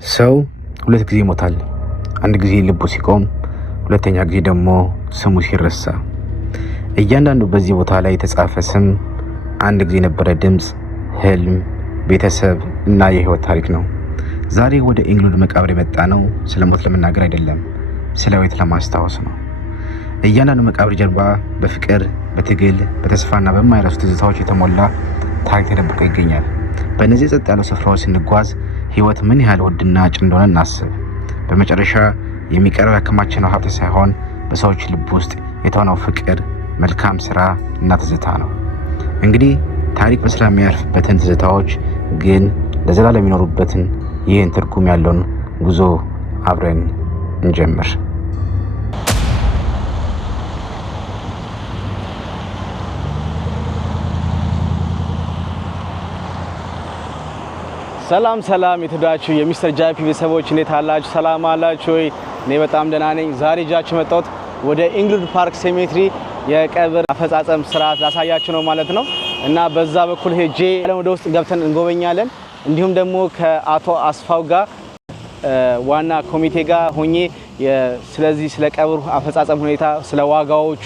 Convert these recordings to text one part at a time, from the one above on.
ሰው ሁለት ጊዜ ይሞታል። አንድ ጊዜ ልቡ ሲቆም፣ ሁለተኛ ጊዜ ደግሞ ስሙ ሲረሳ። እያንዳንዱ በዚህ ቦታ ላይ የተጻፈ ስም አንድ ጊዜ የነበረ ድምፅ፣ ህልም፣ ቤተሰብ እና የህይወት ታሪክ ነው። ዛሬ ወደ ኢንግሉድ መቃብር የመጣ ነው ስለ ሞት ለመናገር አይደለም፣ ስለ ህይወት ለማስታወስ ነው። እያንዳንዱ መቃብር ጀርባ በፍቅር፣ በትግል፣ በተስፋና በማይረሱ ትዝታዎች የተሞላ ታሪክ ተደብቆ ይገኛል። በእነዚህ ጸጥ ያሉ ስፍራዎች ስንጓዝ ህይወት ምን ያህል ውድና አጭር እንደሆነ እናስብ። በመጨረሻ የሚቀረው ያከማቸነው ሀብት ሳይሆን በሰዎች ልብ ውስጥ የተሆነው ፍቅር፣ መልካም ስራ እና ትዝታ ነው። እንግዲህ ታሪክ በሰላም የሚያልፍበትን ትዝታዎች ግን ለዘላለም የሚኖሩበትን ይህን ትርጉም ያለውን ጉዞ አብረን እንጀምር። ሰላም ሰላም የተወዳችሁ የሚስተር ጃፒ ቤተሰቦች እንዴት አላችሁ? ሰላም አላችሁ ወይ? እኔ በጣም ደህና ነኝ። ዛሬ ጃችሁ መጣሁት ወደ ኢንግሉድ ፓርክ ሴሜትሪ የቀብር አፈጻጸም ስርዓት ላሳያችሁ ነው ማለት ነው። እና በዛ በኩል ሄጄ ወደ ውስጥ ገብተን እንጎበኛለን። እንዲሁም ደግሞ ከአቶ አስፋው ጋር ዋና ኮሚቴ ጋር ሆኜ ስለዚህ ስለ ቀብሩ አፈጻጸም ሁኔታ፣ ስለ ዋጋዎቹ፣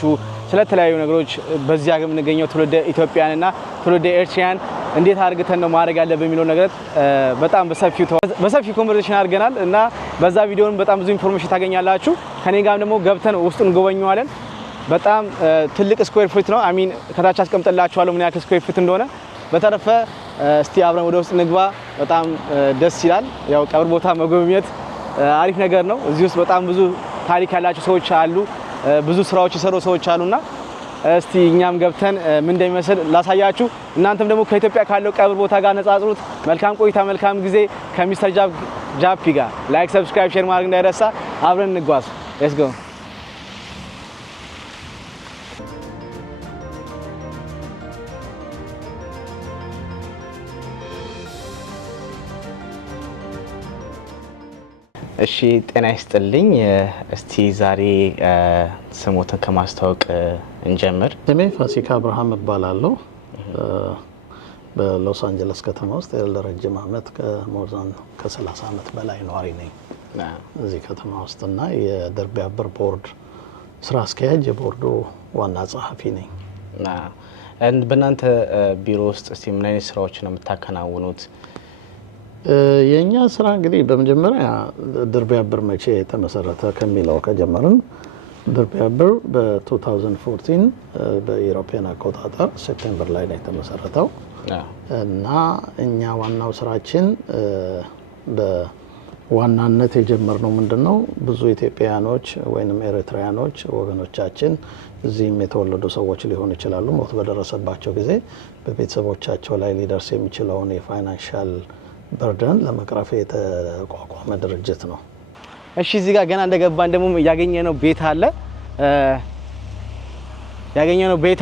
ስለተለያዩ ነገሮች በዚህ ሀገር የምንገኘው ትውልደ ኢትዮጵያንና ትውልደ ኤርትራውያን እንዴት አድርገን ነው ማድረግ ያለብን የሚለው ነገር በጣም በሰፊው ኮንቨርሴሽን አድርገናል እና በዛ ቪዲዮን በጣም ብዙ ኢንፎርሜሽን ታገኛላችሁ። ከኔ ጋርም ደግሞ ገብተን ውስጡን እንጎበኘዋለን። በጣም ትልቅ ስኩዌር ፉት ነው። አሚን ከታች አስቀምጥላችኋለሁ ምን ያክል ስኩዌር ፉት እንደሆነ። በተረፈ እስቲ አብረን ወደ ውስጥ ንግባ። በጣም ደስ ይላል። ያው ቀብር ቦታ መጎብኘት አሪፍ ነገር ነው። እዚህ ውስጥ በጣም ብዙ ታሪክ ያላቸው ሰዎች አሉ፣ ብዙ ስራዎች የሰሩ ሰዎች አሉና እስቲ እኛም ገብተን ምን እንደሚመስል ላሳያችሁ። እናንተም ደግሞ ከኢትዮጵያ ካለው ቀብር ቦታ ጋር ነጻጽሩት። መልካም ቆይታ፣ መልካም ጊዜ ከሚስተር ጃፒ ጋር። ላይክ፣ ሰብስክራይብ፣ ሼር ማድረግ እንዳይረሳ። አብረን እንጓዝ። ሌትስ ጎ። እሺ ጤና ይስጥልኝ። እስቲ ዛሬ ስሞትን ከማስተዋወቅ እንጀምር። ስሜ ፋሲካ አብርሃም እባላለሁ። በሎስ አንጀለስ ከተማ ውስጥ ለረጅም ዓመት ከሞርዛን ከ30 ዓመት በላይ ነዋሪ ነኝ እዚህ ከተማ ውስጥና የደርቢ አበር ቦርድ ስራ አስኪያጅ፣ የቦርዱ ዋና ጸሐፊ ነኝ። በእናንተ ቢሮ ውስጥ እስቲ ምን አይነት ስራዎች ነው የምታከናውኑት? የኛ ስራ እንግዲህ በመጀመሪያ ደርቢ አበር መቼ ተመሰረተ ከሚለው ከጀመርን ደርቢ አበር በ2014 በኢሮፒያን አቆጣጠር ሴፕቴምበር ላይ ነው የተመሰረተው እና እኛ ዋናው ስራችን በዋናነት የጀመርነው ምንድነው ብዙ ኢትዮጵያውያኖች ወይንም ኤርትራውያኖች ወገኖቻችን እዚህም የተወለዱ ሰዎች ሊሆኑ ይችላሉ ሞት በደረሰባቸው ጊዜ በቤተሰቦቻቸው ላይ ሊደርስ የሚችለውን የፋይናንሻል በርደን ለመቅረፍ የተቋቋመ ድርጅት ነው። እሺ እዚህ ጋር ገና እንደገባን ደግሞ ያገኘነው ቤት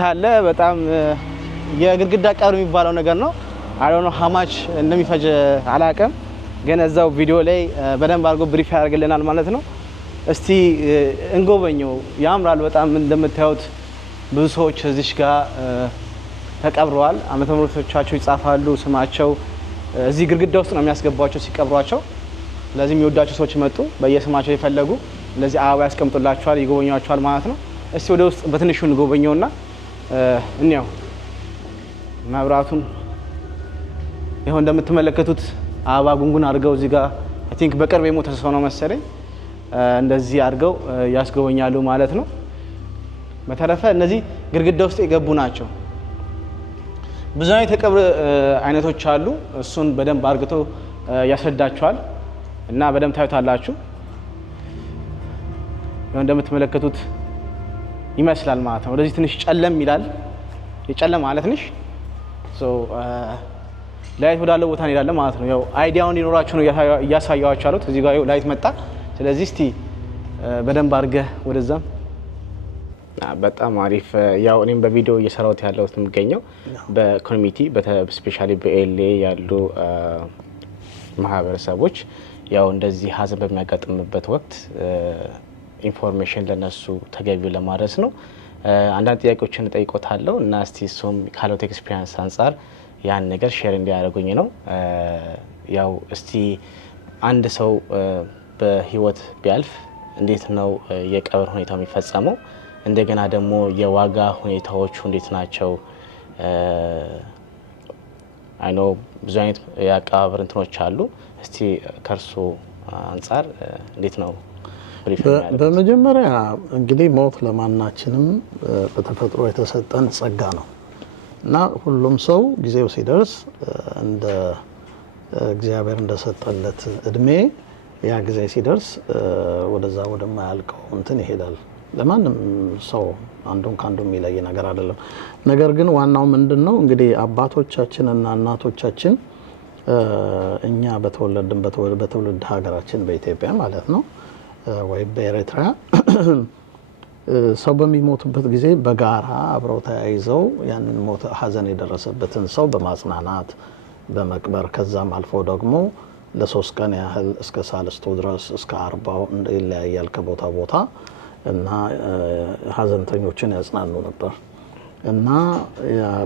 አለ። በጣም የግድግዳ ቀብር የሚባለው ነገር ነው። አይ ዶንት ኖ ሃው ማች እንደሚፈጅ አላውቅም፣ ግን እዛው ቪዲዮ ላይ በደንብ አድርጎ ብሪፍ ያደርግልናል ማለት ነው። እስቲ እንጎበኘው። ያምራል በጣም እንደምታዩት። ብዙ ሰዎች እዚህ ጋር ተቀብረዋል። ዓመተ ምሕረቶቻቸው ይጻፋሉ፣ ስማቸው እዚህ ግድግዳ ውስጥ ነው የሚያስገቧቸው ሲቀብሯቸው። ለዚህ የሚወዳቸው ሰዎች መጡ በየስማቸው የፈለጉ ለዚህ አበባ ያስቀምጡላቸዋል፣ ይጎበኛቸዋል ማለት ነው። እስቲ ወደ ውስጥ በትንሹ እንጎበኘውና እንየው። መብራቱን ይሄው እንደምትመለከቱት አበባ ጉንጉን አድርገው እዚህ ጋር አይ ቲንክ በቅርብ የሞተ ሰው ነው መሰለኝ እንደዚህ አድርገው ያስጎበኛሉ ማለት ነው። በተረፈ እነዚህ ግድግዳ ውስጥ የገቡ ናቸው። ብዙ አይነት የቀብር አይነቶች አሉ። እሱን በደንብ አርግቶ ያስረዳቸዋል እና በደንብ ታዩታላችሁ። እንደምትመለከቱት ይመስላል ማለት ነው። ወደዚህ ትንሽ ጨለም ይላል። የጨለም ማለት ትንሽ ላይት ወዳለው ቦታ እንሄዳለን ማለት ነው። ያው አይዲያውን ሊኖራችሁ ነው እያሳያችሁ አሉት። እዚህ ጋር ላይት መጣ። ስለዚህ እስቲ በደንብ አርገህ ወደዛም። በጣም አሪፍ። ያው እኔም በቪዲዮ እየሰራሁት ያለሁት የምገኘው በኮሚኒቲ በስፔሻሊ በኤልኤ ያሉ ማህበረሰቦች ያው እንደዚህ ሀዘን በሚያጋጥምበት ወቅት ኢንፎርሜሽን ለነሱ ተገቢው ለማድረስ ነው። አንዳንድ ጥያቄዎችን እጠይቆታለሁ እና እስቲ እሱም ካለውት ኤክስፒሪየንስ አንጻር ያን ነገር ሼር እንዲያደርጉኝ ነው። ያው እስቲ አንድ ሰው በህይወት ቢያልፍ እንዴት ነው የቀብር ሁኔታው የሚፈጸመው? እንደገና ደግሞ የዋጋ ሁኔታዎቹ እንዴት ናቸው? አይ ኖ ብዙ አይነት የአቀባበር እንትኖች አሉ። እስቲ ከርሱ አንፃር እንዴት ነው? በመጀመሪያ እንግዲህ ሞት ለማናችንም በተፈጥሮ የተሰጠን ጸጋ ነው እና ሁሉም ሰው ጊዜው ሲደርስ እንደ እግዚአብሔር እንደሰጠለት እድሜ ያ ጊዜ ሲደርስ ወደዛ ወደማያልቀው እንትን ይሄዳል። ለማንም ሰው አንዱን ካንዱ የሚለይ ነገር አይደለም። ነገር ግን ዋናው ምንድነው እንግዲህ አባቶቻችንና እናቶቻችን እኛ በትውልድ ሀገራችን በኢትዮጵያ ማለት ነው ወይ በኤርትራ ሰው በሚሞቱበት ጊዜ በጋራ አብረው ተያይዘው ያንን ሞት ሀዘን የደረሰበትን ሰው በማጽናናት በመቅበር ከዛም አልፎ ደግሞ ለ3 ቀን ያህል እስከ ሳልስቱ ድረስ እስከ 40 ይለያያል ከቦታ ቦታ እና ሀዘንተኞችን ያጽናኑ ነበር እና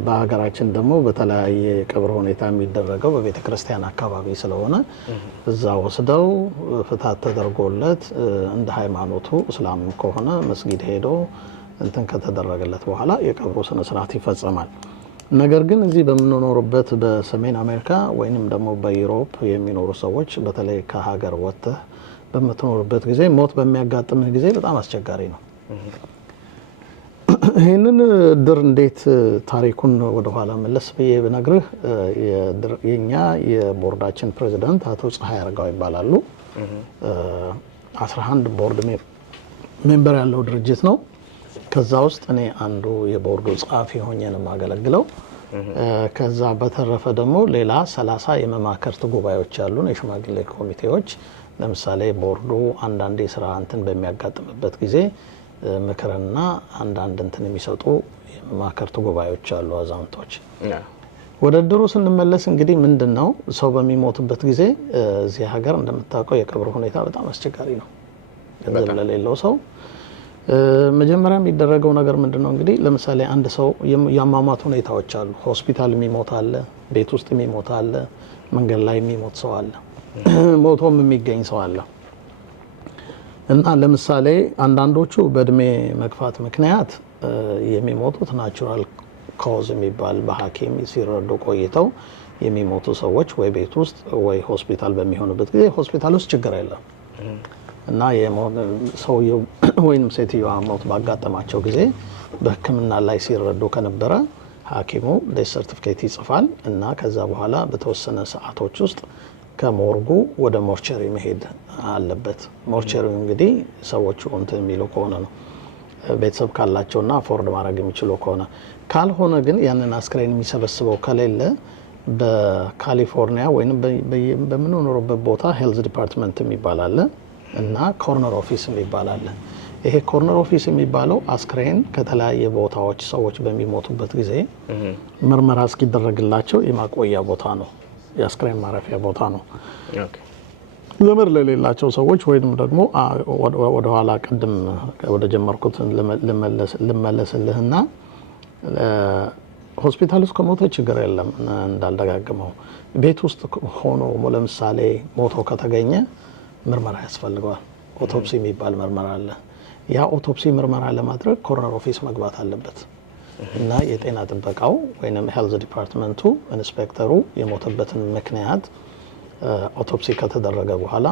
በሀገራችን ደግሞ በተለያየ ቀብር ሁኔታ የሚደረገው በቤተ ክርስቲያን አካባቢ ስለሆነ እዛ ወስደው ፍታት ተደርጎለት እንደ ሃይማኖቱ እስላም ከሆነ መስጊድ ሄዶ እንትን ከተደረገለት በኋላ የቀብሩ ስነ ስርዓት ይፈጸማል። ነገር ግን እዚህ በምንኖርበት በሰሜን አሜሪካ ወይንም ደግሞ በዩሮፕ የሚኖሩ ሰዎች በተለይ ከሀገር ወጥተህ በምትኖርበት ጊዜ ሞት በሚያጋጥምህ ጊዜ በጣም አስቸጋሪ ነው። ይህንን ድር እንዴት ታሪኩን ወደ ኋላ መለስ ብዬ ብነግርህ የኛ የቦርዳችን ፕሬዚዳንት አቶ ፀሐይ አርጋው ይባላሉ። 11 ቦርድ ሜምበር ያለው ድርጅት ነው። ከዛ ውስጥ እኔ አንዱ የቦርዱ ጸሐፊ ሆኜ ነው የማገለግለው። ከዛ በተረፈ ደግሞ ሌላ 30 የመማከርት ጉባኤዎች ያሉን የሽማግሌ ኮሚቴዎች፣ ለምሳሌ ቦርዱ አንዳንድ የስራ እንትን በሚያጋጥምበት ጊዜ ምክርና አንዳንድ እንትን የሚሰጡ የመማከርት ጉባኤዎች አሉ አዛውንቶች። ወደ ድሩ ስንመለስ እንግዲህ ምንድነው ሰው በሚሞትበት ጊዜ እዚህ ሀገር እንደምታውቀው የቀብር ሁኔታ በጣም አስቸጋሪ ነው። ገንዘብ ለሌለው ሰው መጀመሪያ የሚደረገው ነገር ምንድነው እንግዲህ ለምሳሌ አንድ ሰው ያሟሟት ሁኔታዎች አሉ። ሆስፒታል የሚሞት አለ፣ ቤት ውስጥ የሚሞት አለ፣ መንገድ ላይ የሚሞት ሰው አለ፣ ሞቶም የሚገኝ ሰው አለ። እና ለምሳሌ አንዳንዶቹ በእድሜ መግፋት ምክንያት የሚሞቱት ናቹራል ኮዝ የሚባል በሐኪም ሲረዱ ቆይተው የሚሞቱ ሰዎች ወይ ቤት ውስጥ ወይ ሆስፒታል በሚሆኑበት ጊዜ ሆስፒታል ውስጥ ችግር የለም እና ሰውየው ወይንም ሴትዮዋ ሞት ባጋጠማቸው ጊዜ በሕክምና ላይ ሲረዱ ከነበረ ሐኪሙ ዴዝ ሰርቲፊኬት ይጽፋል እና ከዛ በኋላ በተወሰነ ሰዓቶች ውስጥ ከሞርጉ ወደ ሞርቸሪ መሄድ አለበት። ሞርቸሪው እንግዲህ ሰዎቹ እንትን የሚሉ ከሆነ ነው፣ ቤተሰብ ካላቸውና አፎርድ ማድረግ የሚችሉ ከሆነ። ካልሆነ ግን ያንን አስክሬን የሚሰበስበው ከሌለ በካሊፎርኒያ ወይም በምንኖርበት ቦታ ሄልዝ ዲፓርትመንት የሚባል አለ እና ኮርነር ኦፊስ የሚባል አለ። ይሄ ኮርነር ኦፊስ የሚባለው አስክሬን ከተለያየ ቦታዎች ሰዎች በሚሞቱበት ጊዜ ምርመራ እስኪደረግላቸው የማቆያ ቦታ ነው፣ የአስክሬን ማረፊያ ቦታ ነው። ዘመድ ለሌላቸው ሰዎች ወይም ደግሞ ወደ ኋላ ቅድም ወደ ጀመርኩት ልመለስልህና ሆስፒታል ውስጥ ከሞተ ችግር የለም እንዳልደጋግመው። ቤት ውስጥ ሆኖ ለምሳሌ ሞቶ ከተገኘ ምርመራ ያስፈልገዋል። ኦቶፕሲ የሚባል ምርመራ አለ። ያ ኦቶፕሲ ምርመራ ለማድረግ ኮርነር ኦፊስ መግባት አለበት እና የጤና ጥበቃው ወይንም ሄልዝ ዲፓርትመንቱ ኢንስፔክተሩ የሞተበትን ምክንያት ኦቶፕሲ ከተደረገ በኋላ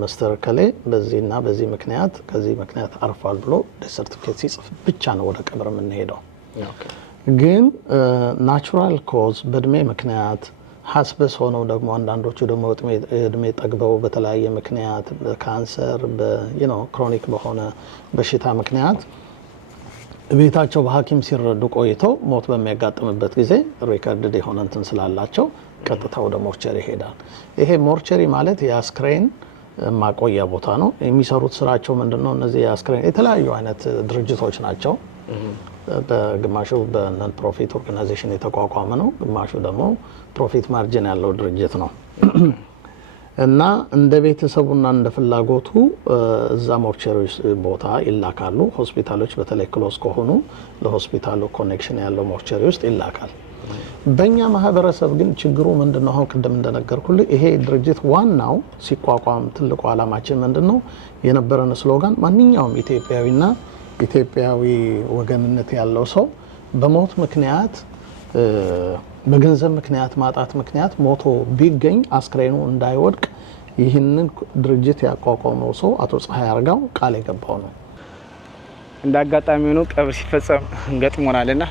መስተር ከሌ በዚህና በዚህ ምክንያት ከዚህ ምክንያት አርፏል ብሎ ዴዝ ሰርቲፊኬት ሲጽፍ ብቻ ነው ወደ ቀብር የምንሄደው። ግን ናቹራል ኮዝ በእድሜ ምክንያት ሀስበስ ሆነው ደግሞ አንዳንዶቹ ደግሞ እድሜ ጠግበው በተለያየ ምክንያት በካንሰር ክሮኒክ በሆነ በሽታ ምክንያት ቤታቸው በሐኪም ሲረዱ ቆይተው ሞት በሚያጋጥምበት ጊዜ ሪከርድድ የሆነ እንትን ስላላቸው ቀጥታ ወደ ሞርቸሪ ይሄዳል። ይሄ ሞርቸሪ ማለት የአስክሬን ማቆያ ቦታ ነው። የሚሰሩት ስራቸው ምንድነው? እነዚህ የአስክሬን የተለያዩ አይነት ድርጅቶች ናቸው። በግማሹ በነን ፕሮፊት ኦርጋናይዜሽን የተቋቋመ ነው፣ ግማሹ ደግሞ ፕሮፊት ማርጂን ያለው ድርጅት ነው። እና እንደ ቤተሰቡና እንደ ፍላጎቱ እዛ ሞርቸሪ ቦታ ይላካሉ። ሆስፒታሎች በተለይ ክሎስ ከሆኑ ለሆስፒታሉ ኮኔክሽን ያለው ሞርቸሪ ውስጥ ይላካል። በእኛ ማህበረሰብ ግን ችግሩ ምንድነው? አሁን ቅድም እንደነገርኩልህ ይሄ ድርጅት ዋናው ሲቋቋም ትልቁ ዓላማችን ምንድነው የነበረን ስሎጋን ማንኛውም ኢትዮጵያዊና ኢትዮጵያዊ ወገንነት ያለው ሰው በሞት ምክንያት በገንዘብ ምክንያት ማጣት ምክንያት ሞቶ ቢገኝ አስክሬኑ እንዳይወድቅ ይህንን ድርጅት ያቋቋመው ሰው አቶ ፀሐይ አርጋው ቃል የገባው ነው። እንደ አጋጣሚ ሆኖ ቀብር ሲፈጸም እንገጥሞናልና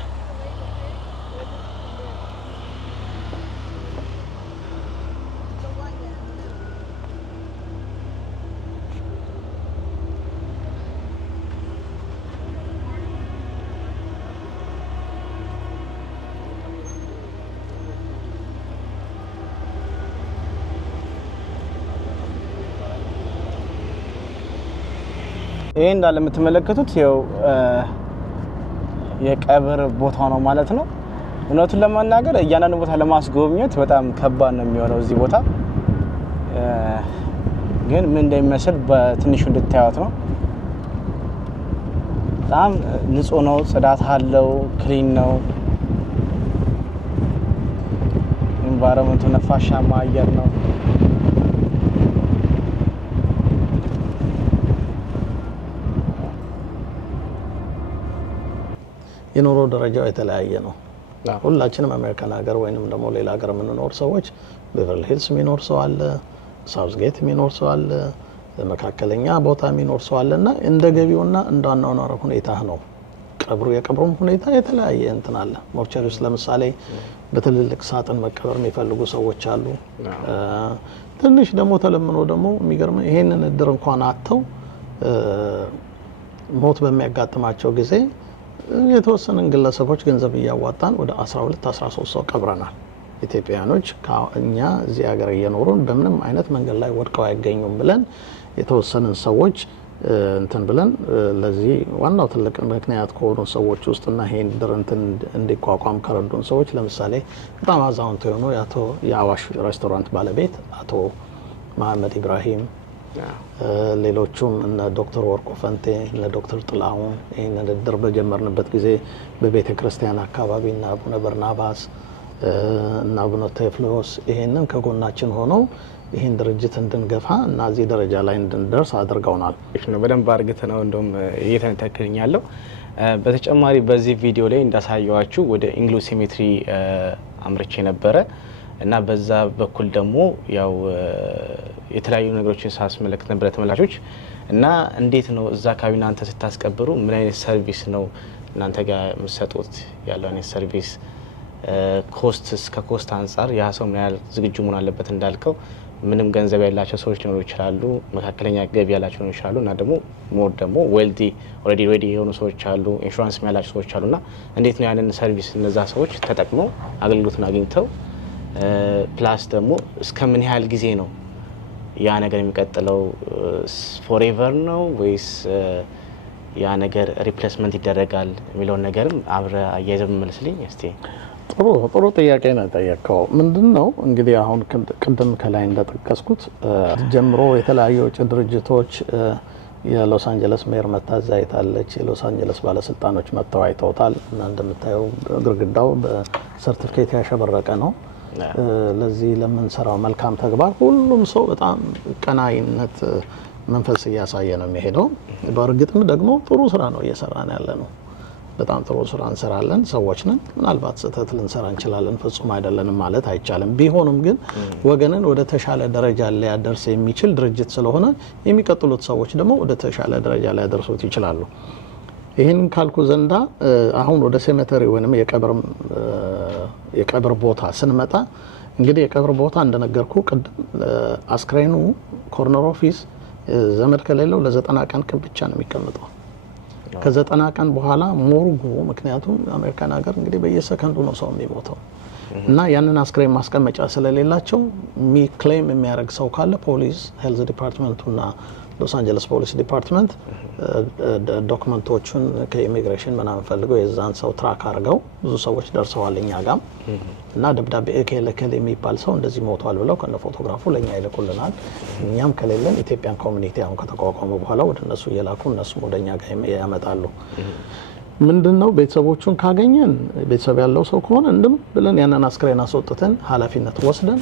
ይሄ እንዳለ የምትመለከቱት ያው የቀብር ቦታ ነው ማለት ነው። እውነቱን ለማናገር እያንዳንዱ ቦታ ለማስጎብኘት በጣም ከባድ ነው የሚሆነው። እዚህ ቦታ ግን ምን እንደሚመስል በትንሹ እንድታዩት ነው። በጣም ንጹህ ነው፣ ጽዳት አለው፣ ክሊን ነው። ኢንቫይሮመንቱ ነፋሻማ አየር ነው። የኑሮ ደረጃው የተለያየ ነው። ሁላችንም አሜሪካን ሀገር ወይንም ደግሞ ሌላ ሀገር የምንኖር ሰዎች ቤቨርሊ ሂልስ የሚኖር ሰው አለ፣ ሳውዝጌት የሚኖር ሰው አለ፣ መካከለኛ ቦታ የሚኖር ሰው አለና እንደ ገቢውና እንደ አኗኗር ሁኔታ ነው። የቀብሩም ሁኔታ የተለያየ እንትን አለ። ሞርቸሪ ውስጥ ለምሳሌ በትልልቅ ሳጥን መቀበር የሚፈልጉ ሰዎች አሉ። ትንሽ ደግሞ ተለምኖ ደግሞ የሚገርም ይሄንን እድር እንኳን አጥተው ሞት በሚያጋጥማቸው ጊዜ የተወሰነን ግለሰቦች ገንዘብ እያዋጣን ወደ 12-13 ሰው ቀብረናል። ኢትዮጵያኖች እኛ እዚህ ሀገር እየኖሩን በምንም አይነት መንገድ ላይ ወድቀው አይገኙም ብለን የተወሰነን ሰዎች እንትን ብለን ለዚህ ዋናው ትልቅ ምክንያት ከሆኑ ሰዎች ውስጥና ይሄን ድርንትን እንዲቋቋም ከረዱን ሰዎች ለምሳሌ በጣም አዛውንት የሆኑ የአዋሽ ሬስቶራንት ባለቤት አቶ መሐመድ ኢብራሂም፣ ሌሎቹም እነ ዶክተር ወርቆ ፈንቴ፣ እነ ዶክተር ጥላሁን ይህንን እድር በጀመርንበት ጊዜ በቤተ ክርስቲያን አካባቢ እና አቡነ በርናባስ እና አቡነ ቴዎፍሎስ ይህንን ከጎናችን ሆነው ይህን ድርጅት እንድንገፋ እና እዚህ ደረጃ ላይ እንድንደርስ አድርገውናል። በደንብ አርግተ ነው እንደውም እየተነተከኝ ያለው። በተጨማሪ በዚህ ቪዲዮ ላይ እንዳሳየዋችሁ ወደ ኢንግሉድ ሴሜትሪ አምርቼ ነበረ እና በዛ በኩል ደግሞ ያው የተለያዩ ነገሮችን ሳስመለክት ነበር ተመላሾች። እና እንዴት ነው እዛ አካባቢ እናንተ ስታስቀብሩ ምን አይነት ሰርቪስ ነው እናንተ ጋር የምትሰጡት? ያለው አይነት ሰርቪስ ከኮስት አንጻር ያ ሰው ምን ያህል ዝግጁ መሆን አለበት? እንዳልከው ምንም ገንዘብ ያላቸው ሰዎች ሊኖሩ ይችላሉ፣ መካከለኛ ገቢ ያላቸው ሊኖሩ ይችላሉ፣ እና ደግሞ ሞር ደግሞ ዌልዲ ኦልሬዲ ሬዲ የሆኑ ሰዎች አሉ፣ ኢንሹራንስ ያላቸው ሰዎች አሉና እንዴት ነው ያንን ሰርቪስ እነዛ ሰዎች ተጠቅመው አገልግሎቱን አግኝተው ፕላስ ደግሞ እስከ ምን ያህል ጊዜ ነው ያ ነገር የሚቀጥለው? ፎሬቨር ነው ወይስ ያ ነገር ሪፕሌስመንት ይደረጋል የሚለውን ነገርም አብረ አያይዘህ መልስልኝ እስቲ። ጥሩ ጥያቄ ነው የጠየቀው። ምንድነው እንግዲህ አሁን ቅድም ከላይ እንደጠቀስኩት ጀምሮ የተለያዩ ውጭ ድርጅቶች የሎስ አንጀለስ ሜር መታዛ አይታለች፣ የሎስ አንጀለስ ባለስልጣኖች መጥተው አይተውታል እና እንደምታየው ግርግዳው በሰርቲፊኬት ያሸበረቀ ነው። ለዚህ ለምንሰራው መልካም ተግባር ሁሉም ሰው በጣም ቀናይነት መንፈስ እያሳየ ነው የሚሄደው። በእርግጥም ደግሞ ጥሩ ስራ ነው እየሰራን ያለ ነው። በጣም ጥሩ ስራ እንሰራለን። ሰዎች ነን። ምናልባት ስህተት ልንሰራ እንችላለን፣ ፍጹም አይደለንም ማለት አይቻልም። ቢሆንም ግን ወገንን ወደ ተሻለ ደረጃ ሊያደርስ የሚችል ድርጅት ስለሆነ የሚቀጥሉት ሰዎች ደግሞ ወደ ተሻለ ደረጃ ሊያደርሱት ይችላሉ። ይህን ካልኩ ዘንዳ አሁን ወደ ሴሜተሪ ወይንም የቀብር ቦታ ስንመጣ እንግዲህ የቀብር ቦታ እንደነገርኩ ቅድም አስክሬኑ ኮርነር ኦፊስ ዘመድ ከሌለው ለ90 ቀን ብቻ ነው የሚቀመጠው። ከ90 ቀን በኋላ ሞርጉ፣ ምክንያቱም አሜሪካን ሀገር እንግዲህ በየሰከንዱ ነው ሰው የሚሞተው እና ያንን አስክሬን ማስቀመጫ ስለሌላቸው ክሌም የሚያደርግ ሰው ካለ ፖሊስ፣ ሄልዝ ዲፓርትመንቱና ሎስ አንጀለስ ፖሊስ ዲፓርትመንት ዶክመንቶቹን ከኢሚግሬሽን ምናምን ፈልገው የዛን ሰው ትራክ አድርገው ብዙ ሰዎች ደርሰዋል እኛ ጋም እና ደብዳቤ እከለከለ የሚባል ሰው እንደዚህ ሞቷል ብለው ከነ ፎቶግራፉ ለኛ ይልኩልናል። እኛም ከሌለን ኢትዮጵያን ኮሚኒቲ አሁን ከተቋቋመ በኋላ ወደ እነሱ እየላኩ እነሱም ወደኛ ጋር ያመጣሉ። ምንድነው ቤተሰቦቹን ካገኘን ቤተሰብ ያለው ሰው ከሆነ እንደም ብለን ያንን አስክሬን አስወጥተን ኃላፊነት ወስደን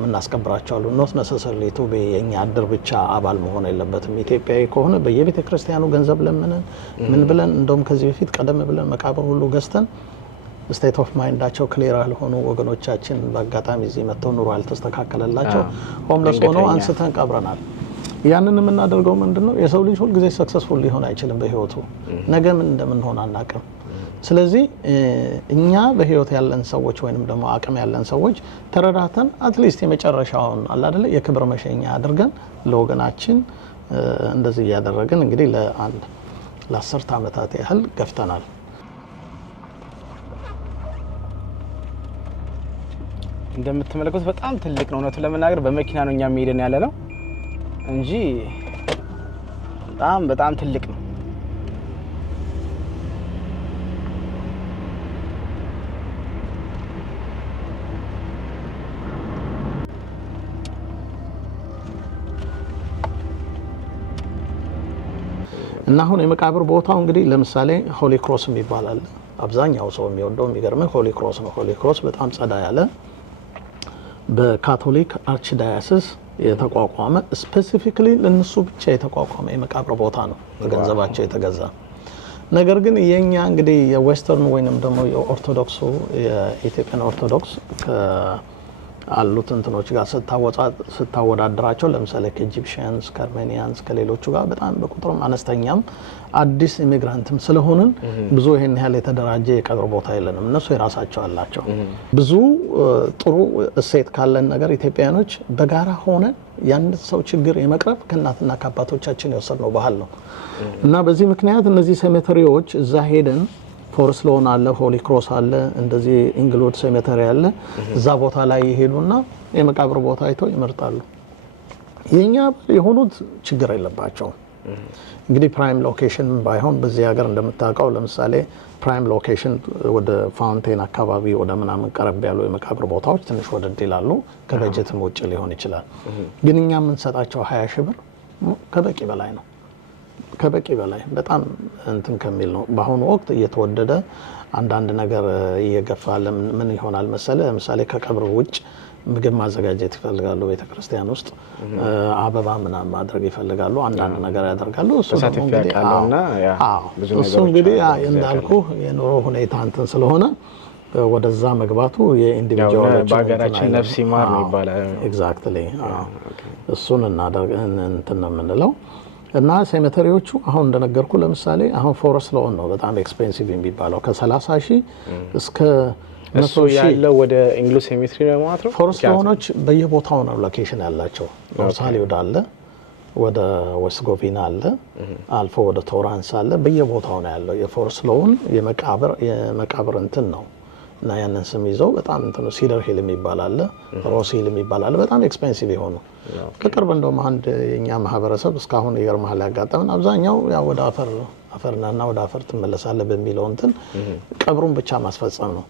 እናስቀብራቸዋለን። ኖት ነሰሰርሊ ቱ የኛ አድር ብቻ አባል መሆን የለበትም። ኢትዮጵያዊ ከሆነ በየቤተ ክርስቲያኑ ገንዘብ ለምነን ምን ብለን እንደውም ከዚህ በፊት ቀደም ብለን መቃብር ሁሉ ገዝተን ስቴት ኦፍ ማይንዳቸው ክሊር ያልሆኑ ወገኖቻችን በአጋጣሚ እዚህ መጥተው ኑሮ ያልተስተካከለላቸው ሆምለስ ሆነው አንስተን ቀብረናል። ያንን የምናደርገው ምንድነው የሰው ልጅ ሁሉ ጊዜ ሰክሰስፉል ሊሆን አይችልም በህይወቱ ነገ ምን እንደምንሆን አናውቅም። ስለዚህ እኛ በህይወት ያለን ሰዎች ወይንም ደግሞ አቅም ያለን ሰዎች ተረዳተን አትሊስት የመጨረሻውን አለ አይደለ የክብር መሸኛ አድርገን ለወገናችን እንደዚህ ያደረግን እንግዲህ ለ10 ዓመታት ያህል ገፍተናል። እንደምትመለከቱት በጣም ትልቅ ነው። እውነቱን ለመናገር በመኪና ነው እኛ የሚሄደን ያለ ነው እንጂ በጣም ትልቅ ነው። እና አሁን የመቃብር ቦታው እንግዲህ ለምሳሌ ሆሊ ክሮስ የሚባል አለ። አብዛኛው ሰው የሚወደው የሚገርመው ሆሊ ክሮስ ነው። ሆሊ ክሮስ በጣም ጸዳ ያለ በካቶሊክ አርችዳያሲስ የተቋቋመ ስፔሲፊካሊ ለነሱ ብቻ የተቋቋመ የመቃብር ቦታ ነው፣ በገንዘባቸው የተገዛ። ነገር ግን የኛ እንግዲህ የዌስተርን ወይንም ደግሞ የኦርቶዶክሱ የኢትዮጵያን ኦርቶዶክስ አሉት እንትኖች ጋር ስታወዳድራቸው ለምሳሌ ከኢጂፕሽያንስ ከአርሜኒያንስ ከሌሎቹ ጋር በጣም በቁጥርም አነስተኛም አዲስ ኢሚግራንትም ስለሆንን ብዙ ይሄን ያህል የተደራጀ የቀብር ቦታ የለንም። እነሱ የራሳቸው አላቸው። ብዙ ጥሩ እሴት ካለን ነገር ኢትዮጵያኖች በጋራ ሆነን የአንድ ሰው ችግር የመቅረብ ከእናትና ከአባቶቻችን የወሰድነው ባህል ነው እና በዚህ ምክንያት እነዚህ ሴሜተሪዎች እዛ ሄደን ፎረስት ሎን አለ፣ ሆሊ ክሮስ አለ፣ እንደዚህ ኢንግሉድ ሴሜተሪ አለ። እዛ ቦታ ላይ ይሄዱና የመቃብር ቦታ አይተው ይመርጣሉ። የኛ የሆኑት ችግር የለባቸውም። እንግዲህ ፕራይም ሎኬሽን ባይሆን በዚህ ሀገር እንደምታውቀው ለምሳሌ ፕራይም ሎኬሽን ወደ ፋውንቴን አካባቢ ወደ ምናምን ቀረብ ያሉ የመቃብር ቦታዎች ትንሽ ወደድ ይላሉ፣ ከበጀትም ውጭ ሊሆን ይችላል። ግን እኛ የምንሰጣቸው 20 ሺህ ብር ከበቂ በላይ ነው። ከበቂ በላይ በጣም እንትን ከሚል ነው። በአሁኑ ወቅት እየተወደደ አንዳንድ ነገር እየገፋ ምን ይሆናል መሰለ፣ ለምሳሌ ከቀብር ውጭ ምግብ ማዘጋጀት ይፈልጋሉ፣ ቤተክርስቲያን ውስጥ አበባ ምናምን ማድረግ ይፈልጋሉ፣ አንዳንድ ነገር ያደርጋሉ። እሱ እንግዲህ እንዳልኩ የኑሮ ሁኔታ እንትን ስለሆነ ወደዛ መግባቱ የኢንዲቪጁዋል በሀገራችን ነፍስ ይማር ነው ይባላል። ኤግዛክትሊ እሱን እናደርግ እንትን ነው የምንለው። እና ሴሜተሪዎቹ አሁን እንደነገርኩ ለምሳሌ አሁን ፎረስት ሎን ነው በጣም ኤክስፔንሲቭ የሚባለው ከ30,000 እስከ 100,000 ያለው ወደ ኢንግሉድ ሴሜተሪ ነው ማለት ነው። ፎረስት ሎኖች በየቦታው ነው ሎኬሽን ያላቸው። ለምሳሌ ወደ አለ ወደ ዌስት ጎቪና አለ፣ አልፎ ወደ ቶራንስ አለ፣ በየቦታው ነው ያለው። የፎረስት ሎን የመቃብር እንትን ነው እና ያንን ስም ይዘው በጣም እንትን ሲደር ሂል የሚባል አለ፣ ሮስ ሂል የሚባል አለ። በጣም ኤክስፔንሲቭ የሆኑ ከቅርብ እንደውም አንድ የኛ ማህበረሰብ እስካሁን ይገርምሃል ያጋጠመን አብዛኛው ያው ወደ አፈርና ወደ አፈር ትመለሳለህ በሚለው እንትን ቀብሩን ብቻ ማስፈጸም ነው።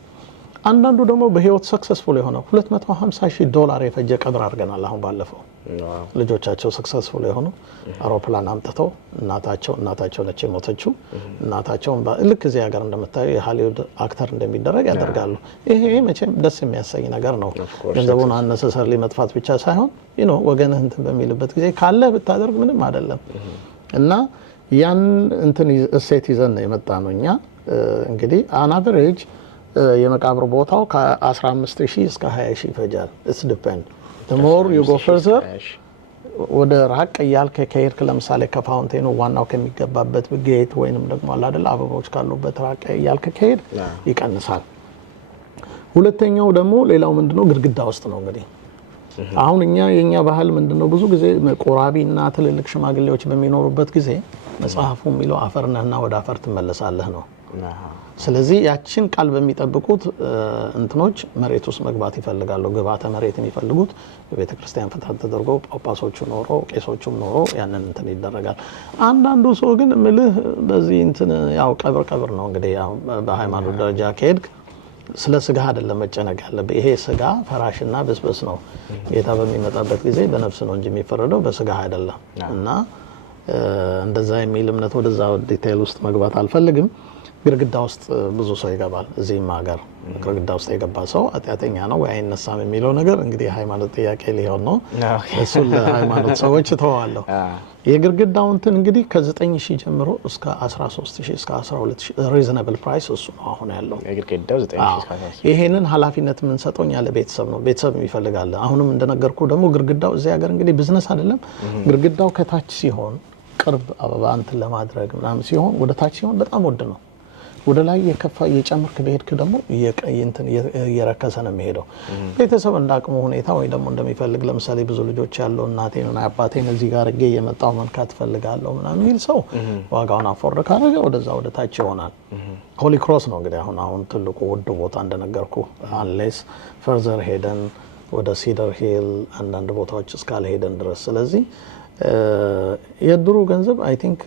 አንዳንዱ ደግሞ በህይወት ሰክሰስፉል የሆነው $250,000 የፈጀ ቀብር አድርገናል። አሁን ባለፈው ልጆቻቸው ሰክሰስፉል የሆኑ አውሮፕላን አምጥተው እናታቸው ነች የሞተችው። እናታቸውን ልክ እዚህ ሀገር እንደምታየው የሃሊውድ አክተር እንደሚደረግ ያደርጋሉ። ይሄ መቼም ደስ የሚያሰኝ ነገር ነው። ገንዘቡን አነሰሰርሊ መጥፋት ብቻ ሳይሆን ወገንህ እንትን በሚልበት ጊዜ ካለ ብታደርግ ምንም አይደለም እና ያን እንትን እሴት ይዘን የመጣ ነው። እኛ እንግዲህ አን አቨሬጅ የመቃብር ቦታው ከ15,000 እስከ 20,000 ይፈጃል። it's depend the more you go further ወደ ራቅ እያልክ ከሄድክ ለምሳሌ ከፋውንቴኑ ዋናው ከሚገባበት ጌት ወይንም ደግሞ አለ አይደል አበቦች ካሉበት ራቅ እያልክ ከሄድ ይቀንሳል። ሁለተኛው ደግሞ ሌላው ምንድነው ግድግዳ ውስጥ ነው። እንግዲህ አሁን የኛ ባህል ምንድነው ብዙ ጊዜ ቆራቢና ትልልቅ ሽማግሌዎች በሚኖሩበት ጊዜ መጽሐፉ የሚለው አፈርነህና ወደ አፈር ትመለሳለህ ነው። ስለዚህ ያችን ቃል በሚጠብቁት እንትኖች መሬት ውስጥ መግባት ይፈልጋሉ። ግብአተ መሬት የሚፈልጉት በቤተ ክርስቲያን ፍታት ተደርጎ ጳጳሶቹ ኖሮ ቄሶቹም ኖሮ ያንን እንትን ይደረጋል። አንዳንዱ ሰው ግን ምልህ በዚህ እንትን ያው ቀብር ነው እንግዲህ ያው በሃይማኖት ደረጃ ከሄድክ ስለ ስጋ አይደለም መጨነቅ ያለበት። ይሄ ስጋ ፈራሽና በስበስ ነው። ጌታ በሚመጣበት ጊዜ በነፍስ ነው እንጂ የሚፈረደው በስጋ አይደለም። እና እንደዛ የሚል እምነት ወደዛ ዲቴይል ውስጥ መግባት አልፈልግም። ግርግዳ ውስጥ ብዙ ሰው ይገባል። እዚህም ሀገር ግርግዳ ውስጥ የገባ ሰው ኃጢአተኛ ነው ወይ አይነሳም የሚለው ነገር እንግዲህ ሃይማኖት ጥያቄ ሊሆን ነው። እሱን ለሃይማኖት ሰዎች ተዋዋለሁ። የግርግዳው እንትን እንግዲህ ከ9000 ጀምሮ እስከ 13000 እስከ 12000 ሪዝነብል ፕራይስ እሱ ነው አሁን ያለው የግርግዳው 9000 እስከ 13000። ይሄንን ኃላፊነት የምንሰጠው እኛ ለቤተሰብ ነው። ቤተሰብ ይፈልጋል። አሁንም እንደነገርኩ ደግሞ ግርግዳው እዚህ ሀገር እንግዲህ ቢዝነስ አይደለም። ግርግዳው ከታች ሲሆን ቅርብ አበባ እንትን ለማድረግ ምናምን ሲሆን ወደ ታች ሲሆን በጣም ውድ ነው። ወደ ላይ የከፋ እየጨመርክ በሄድክ ደግሞ እየረከሰ ነው የሚሄደው። ቤተሰብ እንዳቅሙ ሁኔታ ወይ ደግሞ እንደሚፈልግ ለምሳሌ ብዙ ልጆች ያለው እናቴንና አባቴን እዚህ ጋር አድርጌ የመጣው መንካት ፈልጋለሁ ምናምን የሚል ሰው ዋጋውን አፎርድ ካደረገ ወደዛ ወደ ታች ይሆናል። ሆሊ ክሮስ ነው እንግዲህ አሁን ትልቁ ውድ ቦታ እንደነገርኩ አንሌስ ፈርዘር ሄደን ወደ ሲደር ሂል አንዳንድ ቦታዎች እስካለ ሄደን ድረስ። ስለዚህ የድሩ ገንዘብ አይ ቲንክ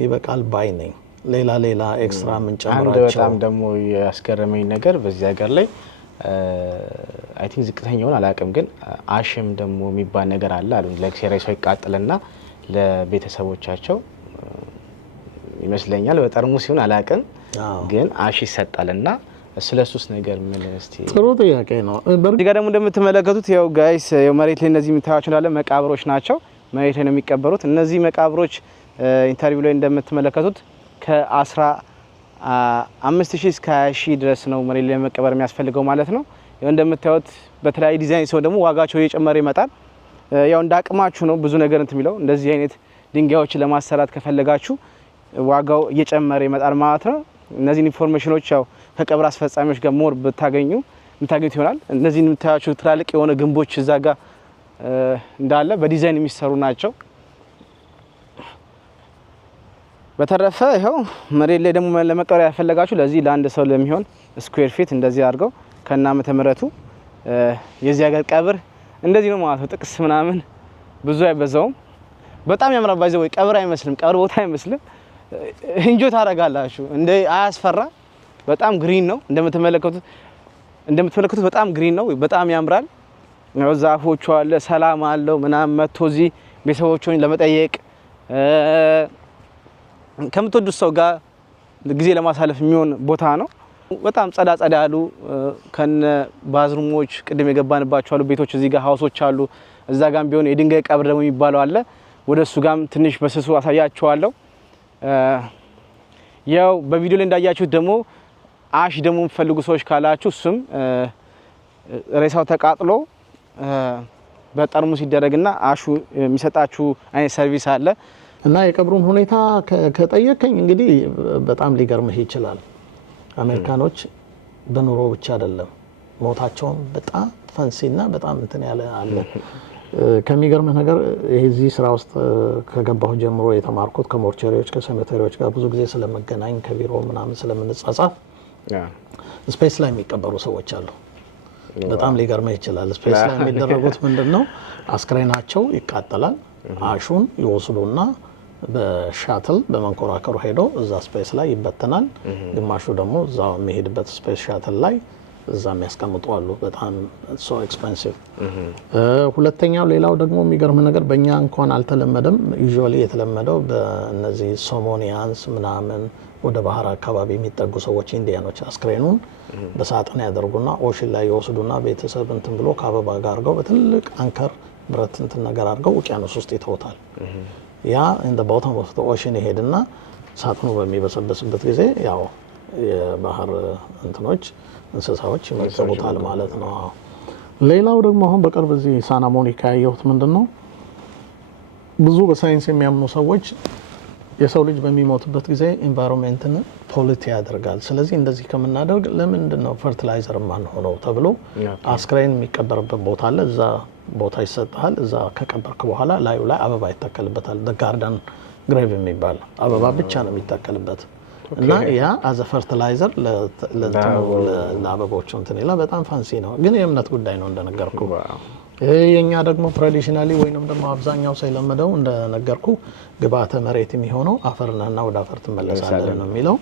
ይበቃል ባይ ነኝ። ሌላ ኤክስትራ ምን ጨምራቸው አንድ በጣም ደግሞ ያስገረመኝ ነገር በዚህ ሀገር ላይ አይ ቲንክ ዝቅተኛውን አላውቅም፣ ግን አሽም ደግሞ የሚባል ነገር አለ አሉ። ለክሴራይ ሰው ይቃጥልና ለቤተሰቦቻቸው ይመስለኛል በጠርሙስ ሲሆን አላውቅም፣ ግን አሽ ይሰጣልና ስለሱስ ነገር ምን እስቲ? ጥሩ ጥያቄ ነው። እዚህ ጋር ደግሞ እንደምትመለከቱት ያው ጋይስ ያው መሬት ላይ እነዚህ የምታዩቸው እንዳለ መቃብሮች ናቸው። መሬት ላይ ነው የሚቀበሩት እነዚህ መቃብሮች። ኢንተርቪው ላይ እንደምትመለከቱት ከ15000 እስከ 20000 ድረስ ነው መሬት ላይ መቀበር የሚያስፈልገው ማለት ነው። ያው እንደምታዩት በተለያየ ዲዛይን ሰው ደግሞ ዋጋቸው እየጨመረ ይመጣል። ያው እንዳቅማችሁ ነው ብዙ ነገር እንት የሚለው። እንደዚህ አይነት ድንጋዮችን ለማሰራት ከፈለጋችሁ ዋጋው እየጨመረ ይመጣል ማለት ነው። እነዚህ ኢንፎርሜሽኖች ያው ከቀብር አስፈጻሚዎች ጋር ሞር የምታገኙት ይሆናል። እነዚህ የምታያችሁ ትላልቅ የሆነ ግንቦች እዛ ጋር እንዳለ በዲዛይን የሚሰሩ ናቸው። በተረፈ ይሄው መሬት ላይ ደግሞ ለመቀበር ያፈለጋችሁ ለዚህ ለአንድ ሰው ለሚሆን ስኩዌር ፊት እንደዚህ አድርገው ከናመተ ምህረቱ የዚህ ሀገር ቀብር እንደዚህ ነው ማለት ነው። ጥቅስ ምናምን ብዙ አይበዛውም። በጣም ያምራል። ባይዘው ወይ ቀብር አይመስልም፣ ቀብር ቦታ አይመስልም። እንጆ ታረጋላችሁ። እንደ አያስፈራ። በጣም ግሪን ነው እንደምትመለከቱት በጣም ግሪን ነው። በጣም ያምራል። ዛፎቹ አለ፣ ሰላም አለው ምናምን መጥቶ እዚህ ቤተሰቦቹን ለመጠየቅ ከምትወዱት ሰው ጋር ጊዜ ለማሳለፍ የሚሆን ቦታ ነው። በጣም ጸዳ ያሉ ከነ ባዝሩሞች ቅድም የገባንባቸው አሉ ቤቶች እዚህ ጋር ሃውሶች አሉ። እዛ ጋርም ቢሆን የድንጋይ ቀብር ደግሞ የሚባለው አለ። ወደሱ ጋርም ትንሽ በስሱ አሳያችኋለሁ። ያው በቪዲዮ ላይ እንዳያችሁት ደግሞ አሽ ደግሞ የምትፈልጉ ሰዎች ካላችሁ እሱም ሬሳው ተቃጥሎ በጠርሙስ ይደረግና አሹ የሚሰጣችሁ አይነት ሰርቪስ አለ። እና የቀብሩን ሁኔታ ከጠየቀኝ እንግዲህ በጣም ሊገርምህ ይችላል። አሜሪካኖች በኑሮ ብቻ አይደለም ሞታቸውን በጣም ፈንሲና በጣም እንትን ያለ አለ። ከሚገርምህ ነገር እዚህ ስራ ውስጥ ከገባሁ ጀምሮ የተማርኩት ከሞርቸሪዎች ከሰሜተሪዎች ጋር ብዙ ጊዜ ስለመገናኝ ከቢሮ ምናምን ስለምንጻጻፍ ስፔስ ላይ የሚቀበሩ ሰዎች አሉ። በጣም ሊገርምህ ይችላል። ስፔስ ላይ የሚደረጉት ምንድነው? አስክሬናቸው ይቃጠላል። አሹን ይወስዱና በሻትል በመንኮራከሩ ሄዶ እዛ ስፔስ ላይ ይበተናል። ግማሹ ደግሞ እዛ የሚሄድበት ስፔስ ሻትል ላይ እዛ የሚያስቀምጡ አሉ። በጣም ሶ ኤክስፔንሲቭ። ሁለተኛው ሌላው ደግሞ የሚገርም ነገር በእኛ እንኳን አልተለመደም። ዩዥዋሊ የተለመደው በእነዚህ ሶሞኒያንስ ምናምን ወደ ባህር አካባቢ የሚጠጉ ሰዎች ኢንዲያኖች አስክሬኑን በሳጥን ያደርጉና ኦሽን ላይ ይወስዱና ቤተሰብ እንትን ብሎ ከአበባ ጋር አድርገው በትልቅ አንከር ብረት እንትን ነገር አድርገው ውቅያኖስ ውስጥ ይተውታል። ያ እንደ ቦተም ኦፍ ዘ ኦሽን ይሄድና ሳጥኑ በሚበሰበስበት ጊዜ ያው የባህር እንትኖች እንስሳዎች ይመገቡታል ማለት ነው። ሌላው ደግሞ አሁን በቅርብ እዚህ ሳና ሞኒካ ያየሁት ምንድነው ብዙ በሳይንስ የሚያምኑ ሰዎች የሰው ልጅ በሚሞትበት ጊዜ ኢንቫይሮንመንትን ፖሊት ያደርጋል። ስለዚህ እንደዚህ ከምናደርግ ለምንድነው ፈርቲላይዘር ማን ሆነው ተብሎ አስክሬን የሚቀበርበት ቦታ አለ። እዛ ቦታ ይሰጣል። እዛ ከቀበርክ በኋላ ላዩ ላይ አበባ ይተከልበታል። ጋርደን ግሬቭ የሚባል አበባ ብቻ ነው የሚተከልበት እና ያ አዘ ፈርቲላይዘር ለአበቦቹ እንትን ይላል። በጣም ፋንሲ ነው፣ ግን የእምነት ጉዳይ ነው እንደነገርኩ። የኛ ደግሞ ትራዲሽናሊ ወይንም ደግሞ አብዛኛው ሰው የለመደው እንደነገርኩ ግብአተ መሬት የሚሆነው አፈር ነህና ወደ አፈር ትመለሳለህ ነው የሚለው።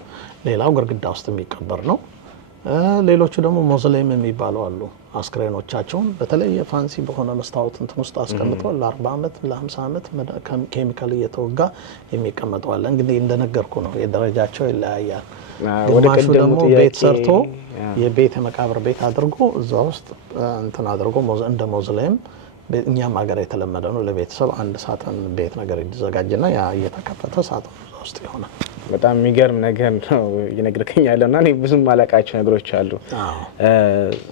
ሌላው ግርግዳ ውስጥ የሚቀበር ነው። ሌሎቹ ደግሞ ሞዝሌም የሚባሉ አሉ። አስክሬኖቻቸውን በተለየ ፋንሲ በሆነ መስታወት እንትን ውስጥ አስቀምጦ ለ40 ዓመት ለ50 ዓመት ኬሚካል እየተወጋ የሚቀመጡ አለ። እንግዲህ እንደነገርኩ ነው የደረጃቸው ይለያያል። ግማሹ ደግሞ ቤት ሰርቶ የቤት መቃብር ቤት አድርጎ እዛ ውስጥ እንትን አድርጎ እንደ ሞዝሌም እኛም ሀገር የተለመደ ነው። ለቤተሰብ አንድ ሳጥን ቤት ነገር ይዘጋጅና ያ እየተከፈተ ሳጥን ውስጥ ይሆናል። በጣም የሚገርም ነገር ነው እየነገርከኝ ያለውና እኔ ብዙም ማለቃቸው ነገሮች አሉ።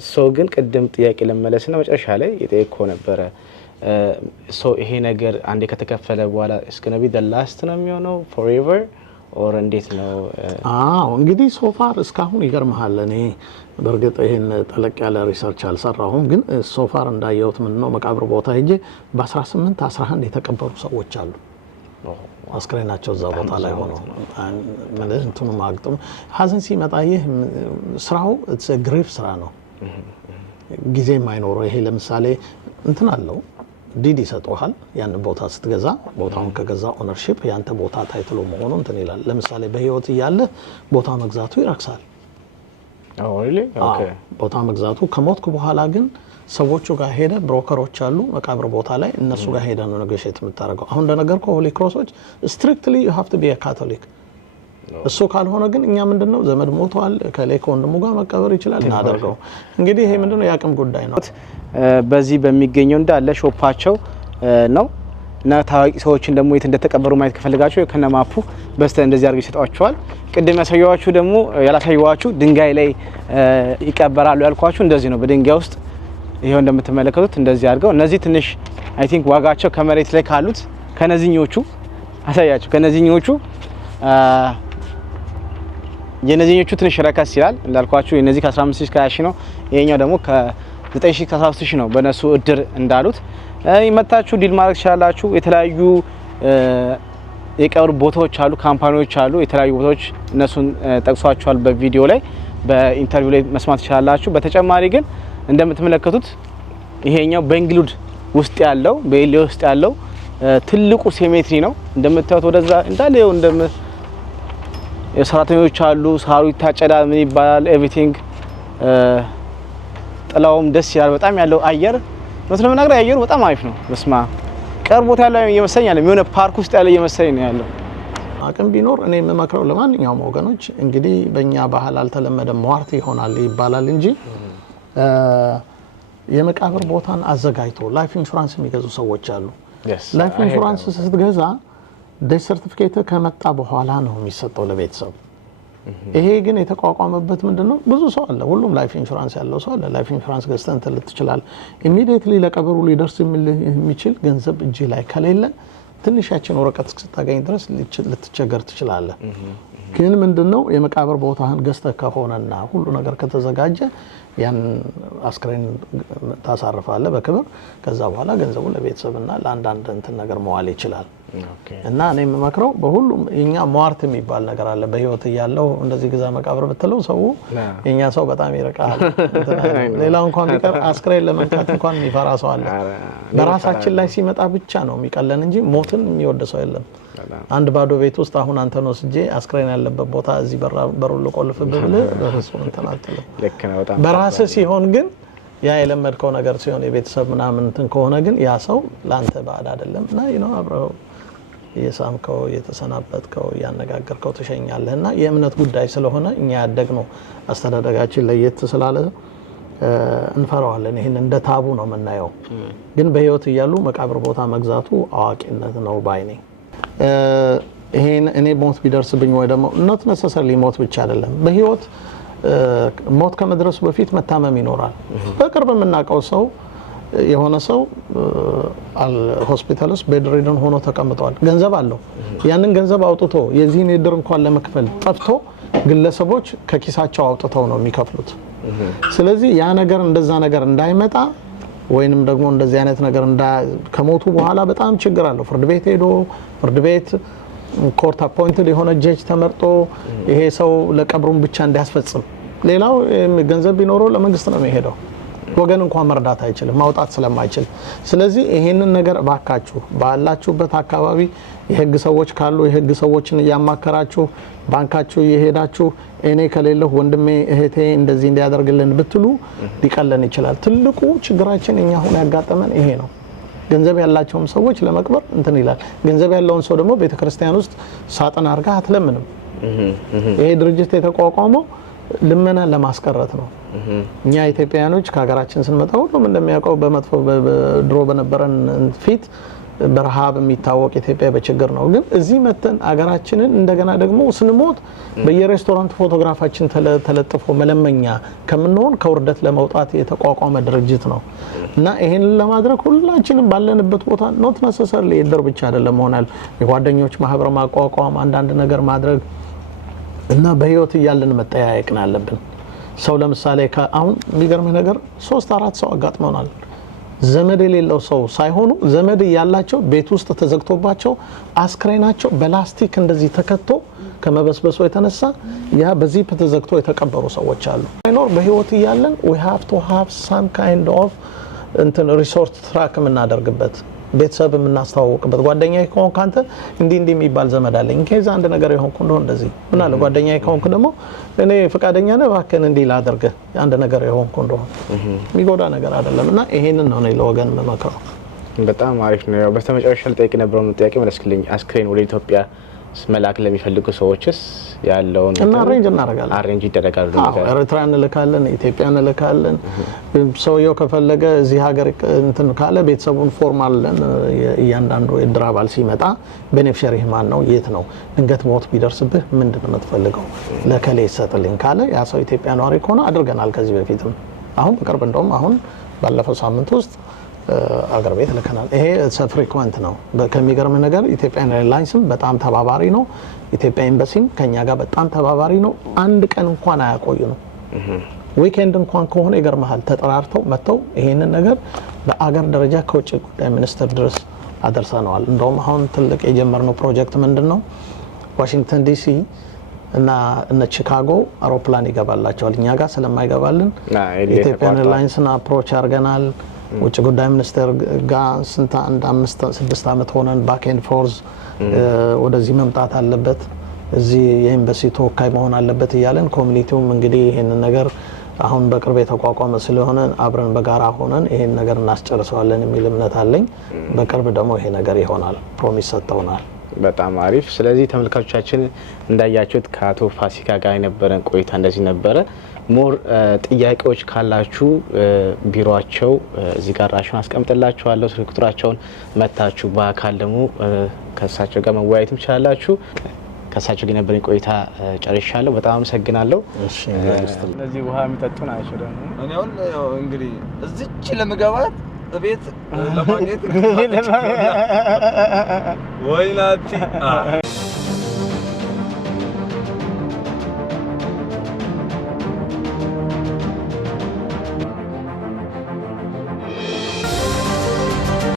ሶ ግን ቅድም ጥያቄ ለመለስና መጨረሻ ላይ የጠየቅኩ ነበረ ይሄ ነገር አንዴ ከተከፈለ በኋላ እስከ ነቢ ላስት ነው የሚሆነው ፎሬቨር ኦር እንዴት ነው? እንግዲህ ሶፋር እስካሁን ይገርምሃል። እኔ በእርግጥ ይሄን ጠለቅ ያለ ሪሰርች አልሰራሁም፣ ግን ሶፋር እንዳየሁት ምንድነው መቃብር ቦታ ሄጄ በ18 11 የተቀበሩ ሰዎች አሉ። አስክሬናቸው እዛ ቦታ ላይ ሆኖ ማለት እንትኑ ማግጠም ሀዘን ሲመጣ ይህ ስራው ግሬፍ ስራ ነው። ጊዜ የማይኖረው ይሄ ለምሳሌ እንትን አለው ዲድ ይሰጠዋል። ያን ቦታ ስትገዛ ቦታውን ከገዛ ኦነርሺፕ ያንተ ቦታ ታይትሎ መሆኑ እንትን ይላል። ለምሳሌ በህይወት እያለ ቦታ መግዛቱ ይረክሳል። ቦታ መግዛቱ ከሞትኩ በኋላ ግን ሰዎቹ ጋር ሄደ ብሮከሮች አሉ መቃብር ቦታ ላይ እነሱ ጋር ሄደ ነው ኔጎሺዬት የምታደርገው። አሁን እንደነገርኩህ ሆሊ ክሮሶች ስትሪክትሊ ዩ ሃቭ ቱ ቢ አ ካቶሊክ። እሱ ካልሆነ ግን እኛ ምንድነው ዘመድ ሞቷል ከሌኮ ወንድሙ ጋር መቀበር ይችላል እናደርገው። እንግዲህ ይሄ ምንድነው ያቅም ጉዳይ ነው። በዚህ በሚገኘው እንዳለ ሾፓቸው ነው እና ታዋቂ ሰዎችን ደግሞ የት እንደተቀበሩ ማየት ከፈልጋችሁ ከነማፑ በስተ እንደዚህ አድርገው ይሰጣቸዋል። ቅድም ያሳየዋችሁ ደግሞ ያላሳየዋችሁ ድንጋይ ላይ ይቀበራሉ ያልኳችሁ እንደዚህ ነው። በድንጋይ ውስጥ ይሄው እንደምትመለከቱት እንደዚህ አድርገው እነዚህ ትንሽ አይ ቲንክ ዋጋቸው ከመሬት ላይ ካሉት ከነዚህኞቹ አሳያችሁ ከነዚህኞቹ የነዚህኞቹ ትንሽ ረከስ ይላል እንዳልኳችሁ የነዚህ ከ15000 እስከ 20000 ነው። ይሄኛው ደግሞ ከ9000 እስከ 13000 ነው። በነሱ እድር እንዳሉት ይመጣችሁ ዲል ማድረግ ይችላልላችሁ። የተለያዩ የቀብር ቦታዎች አሉ፣ ካምፓኒዎች አሉ፣ የተለያዩ ቦታዎች እነሱን ጠቅሷቸዋል በቪዲዮ ላይ በኢንተርቪው ላይ መስማት ይችላልላችሁ። በተጨማሪ ግን እንደምትመለከቱት ይሄኛው በእንግሊዝ ውስጥ ያለው በኤሊ ውስጥ ያለው ትልቁ ሴሜትሪ ነው። እንደምታዩት ወደዛ እንዳለ የሰራተኞች አሉ፣ ሳሩ ይታጨዳል፣ ምን ይባላል ኤቭሪቲንግ ጥላውም ደስ ይላል። በጣም ያለው አየር መስለም ነገር አየሩ በጣም አሪፍ ነው። በስማ ቀር ቦታ ያለው የመሰለኝ የሆነ ፓርክ ውስጥ ያለ የመሰለኝ ነው ያለው። አቅም ቢኖር እኔ የምመክረው ለማንኛውም ወገኖች እንግዲህ በእኛ ባህል አልተለመደም ሟርት ይሆናል ይባላል እንጂ የመቃብር ቦታን አዘጋጅቶ ላይፍ ኢንሹራንስ የሚገዙ ሰዎች አሉ። ላይፍ ኢንሹራንስ ስትገዛ ዴት ሰርቲፊኬት ከመጣ በኋላ ነው የሚሰጠው ለቤተሰብ። ይሄ ግን የተቋቋመበት ምንድነው ብዙ ሰው አለ፣ ሁሉም ላይፍ ኢንሹራንስ ያለው ሰው አለ። ላይፍ ኢንሹራንስ ገዝተህ እንትን ልትችላል ኢሚዲየትሊ ለቀብሩ ሊደርስ የሚችል ገንዘብ እጅ ላይ ከሌለ ትንሽ ያችን ወረቀት ስታገኝ ድረስ ልትቸገር ትችላለህ። ግን ምንድነው የመቃብር ቦታህን ገዝተህ ከሆነና ሁሉ ነገር ከተዘጋጀ ያን አስክሬን ታሳርፋለህ በክብር። ከዛ በኋላ ገንዘቡ ለቤተሰብና ለአንዳንድ እንትን ነገር መዋል ይችላል። እና እኔ የምመክረው በሁሉም የኛ ሟርት የሚባል ነገር አለ። በህይወት እያለው እንደዚህ ግዛ መቃብር ብትለው ሰው የኛ ሰው በጣም ይርቃል። ሌላው እንኳን ቢቀር አስክሬን ለመንካት እንኳን የሚፈራ ሰው አለ። በራሳችን ላይ ሲመጣ ብቻ ነው የሚቀለን እንጂ ሞትን የሚወድ ሰው የለም። አንድ ባዶ ቤት ውስጥ አሁን አንተን ወስጄ አስክሬን ያለበት ቦታ እዚህ በሩን ልቆልፍብህ ብለህ በፍጹም እንትን አትልም። በራስህ ሲሆን ግን ያ የለመድከው ነገር ሲሆን የቤተሰብ ምናምን እንትን ከሆነ ግን ያ ሰው ላንተ ባዕድ አይደለም እና አብረው እየሳምከው እየተሰናበትከው እያነጋገርከው ትሸኛለህና የእምነት ጉዳይ ስለሆነ እኛ ያደግነው አስተዳደጋችን ለየት ስላለ እንፈራዋለን። ይሄን እንደ ታቡ ነው የምናየው። ግን በህይወት እያሉ መቃብር ቦታ መግዛቱ አዋቂነት ነው ባይ ነኝ። ይሄን እኔ ሞት ቢደርስብኝ ወይ ደግሞ not necessarily ሞት ብቻ አይደለም በህይወት ሞት ከመድረሱ በፊት መታመም ይኖራል። በቅርብ የምናውቀው ሰው የሆነ ሰው ሆስፒታል ውስጥ ቤድሪድን ሆኖ ተቀምጧል። ገንዘብ አለው። ያንን ገንዘብ አውጥቶ የዚህን የድር እንኳን ለመክፈል ጠፍቶ ግለሰቦች ከኪሳቸው አውጥተው ነው የሚከፍሉት። ስለዚህ ያ ነገር እንደዛ ነገር እንዳይመጣ ወይንም ደግሞ እንደዚህ አይነት ነገር ከሞቱ በኋላ በጣም ችግር አለው። ፍርድ ቤት ሄዶ ፍርድ ቤት ኮርት አፖይንትድ የሆነ ጀጅ ተመርጦ ይሄ ሰው ለቀብሩን ብቻ እንዲያስፈጽም፣ ሌላው ገንዘብ ቢኖረው ለመንግስት ነው የሚሄደው። ወገን እንኳን መርዳት አይችልም ማውጣት ስለማይችል ስለዚህ ይሄንን ነገር ባካችሁ ባላችሁበት አካባቢ የህግ ሰዎች ካሉ የህግ ሰዎችን ያማከራችሁ ባንካችሁ የሄዳችሁ እኔ ከሌለው ወንድሜ እህቴ እንደዚህ እንዲያደርግልን ብትሉ ሊቀለን ይችላል ትልቁ ችግራችን እኛ ሆነ ያጋጠመን ይሄ ነው ገንዘብ ያላቸውም ሰዎች ለመቅበር እንትን ይላል ገንዘብ ያለውን ሰው ደግሞ ቤተክርስቲያን ውስጥ ሳጥን አርጋ አትለምንም ይሄ ድርጅት የተቋቋመው ልመና ለማስቀረት ነው እኛ ኢትዮጵያኖች ከሀገራችን ስንመጣ ሁሉም እንደሚያውቀው በመጥፎ ድሮ በነበረን ፊት በረሃብ የሚታወቅ ኢትዮጵያ በችግር ነው ግን እዚህ መተን ሀገራችንን እንደገና ደግሞ ስንሞት በየሬስቶራንት ፎቶግራፋችን ተለጥፎ መለመኛ ከምንሆን ከውርደት ለመውጣት የተቋቋመ ድርጅት ነው እና ይሄንን ለማድረግ ሁላችንም ባለንበት ቦታ ኖት ነሰሰርሊ እድር ብቻ አይደለም ሆናል የጓደኞች ማህበር ማቋቋም አንዳንድ ነገር ማድረግ እና በህይወት ይያልን መጠያየቅና አለብን ሰው ለምሳሌ አሁን የሚገርም ነገር 3-4 ሰው አጋጥመውናል ዘመድ የሌለው ሰው ሳይሆኑ ዘመድ ያላቸው ቤት ውስጥ ተዘግቶባቸው አስክሬናቸው በላስቲክ እንደዚህ ተከቶ ከመበስበሱ የተነሳ ያ በዚህ ተዘግቶ የተቀበሩ ሰዎች አሉ አይኖር በህይወት ይያልን we have to have some kind of እንትን ሪሶርስ ትራክ እናደርግበት ቤተሰብ እናስተዋወቅበት ጓደኛዬ ከሆንክ አንተ እንዲ የሚባል ዘመድ አለኝ ከዛ አንድ ነገር ይሆንኩ እንደሆነ እንደዚህ ምን አለ ጓደኛዬ ከሆንክ ደግሞ እኔ ፍቃደኛ ነኝ ባከን እንዲ ላደርገ አንድ ነገር ይሆንኩ እንደሆነ የሚጎዳ ነገር አይደለምና ይሄንን ነው ነው ለወገን መመከረው በጣም አሪፍ ነው ያው በስተመጨረሻ ልጠይቅ ነበር ነው ጥያቄ መለስክልኝ አስክሬን ወደ ኢትዮጵያ መላክ ለሚፈልጉ ሰዎችስ ያለውን እና አሬንጅ ይደረጋል ኤርትራን ልካለን ኢትዮጵያን ልካለን ሰውየው ከፈለገ እዚህ ሀገር እንትን ካለ ቤተሰቡን ፎርማልን እያንዳንዱ የድራባል ሲመጣ ቤኔፊሻሪ ማን ነው የት ነው ድንገት ሞት ቢደርስብህ ምንድነው የምትፈልገው ለከሌ ይሰጥልኝ ካለ ያ ሰው ኢትዮጵያ ነዋሪ ከሆነ አድርገናል ከዚህ በፊትም አሁን በቅርብ እንደውም አሁን ባለፈው ሳምንት ውስጥ አገር ቤት ለከናል ይሄ ፍሪኩዌንት ነው ከሚገርም ነገር ኢትዮጵያን ኤርላይንስም በጣም ተባባሪ ነው ኢትዮጵያ ኤምባሲም ከኛ ጋር በጣም ተባባሪ ነው አንድ ቀን እንኳን አያቆዩ ነው ዊኬንድ እንኳን ከሆነ ይገርማል ተጠራርተው መተው ይሄንን ነገር በአገር ደረጃ ከውጭ ጉዳይ ሚኒስትር ድረስ አደረሰናል እንደውም አሁን ትልቅ የጀመርነው ፕሮጀክት ምንድነው ዋሽንግተን ዲሲ እና ቺካጎ አውሮፕላን ይገባላቸዋል እኛ ጋር ስለማይገባልን ኢትዮጵያን ኤርላይንስና አፕሮች አርገናል ውጭ ጉዳይ ሚኒስትር ጋር ስንት አንድ 5-6 አመት ሆነን ባክ ኤንድ ፎርዝ ወደዚህ መምጣት አለበት እዚህ የኤምባሲ ተወካይ መሆን አለበት ይያለን ኮሚኒቲውም እንግዲህ ይሄን ነገር አሁን በቅርብ የተቋቋመ ስለሆነ አብረን በጋራ ሆነን ይሄን ነገር እናስጨርሰዋለን የሚል እምነት አለኝ በቅርብ ደግሞ ይሄ ነገር ይሆናል ፕሮሚስ ሰጥተውናል በጣም አሪፍ ስለዚህ ተመልካቾቻችን እንዳያችሁት ከአቶ ፋሲካ ጋር የነበረን ቆይታ እንደዚህ ነበረ ሞር ጥያቄዎች ካላችሁ ቢሮአቸው እዚህ ጋር ራሽን አስቀምጥላችኋለሁ ስልክ ቁጥራቸውን መታችሁ በአካል ደግሞ ከሳቸው ጋር መወያየት ትችላላችሁ ከሳቸው ጋር የነበረን ቆይታ ጨርሻለሁ በጣም አመሰግናለሁ እሺ እነዚህ ውሃ የሚጠጡ ናቸው ደግሞ እኔ አሁን እንግዲህ እዚች ለመገባት ቤት ለማግኘት ወይናቲ